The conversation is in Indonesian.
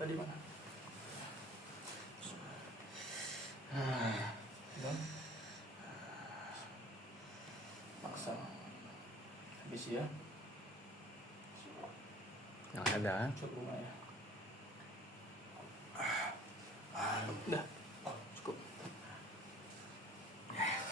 tadi mana? Paksa. Habis ya. Yang ada. Cuk rumah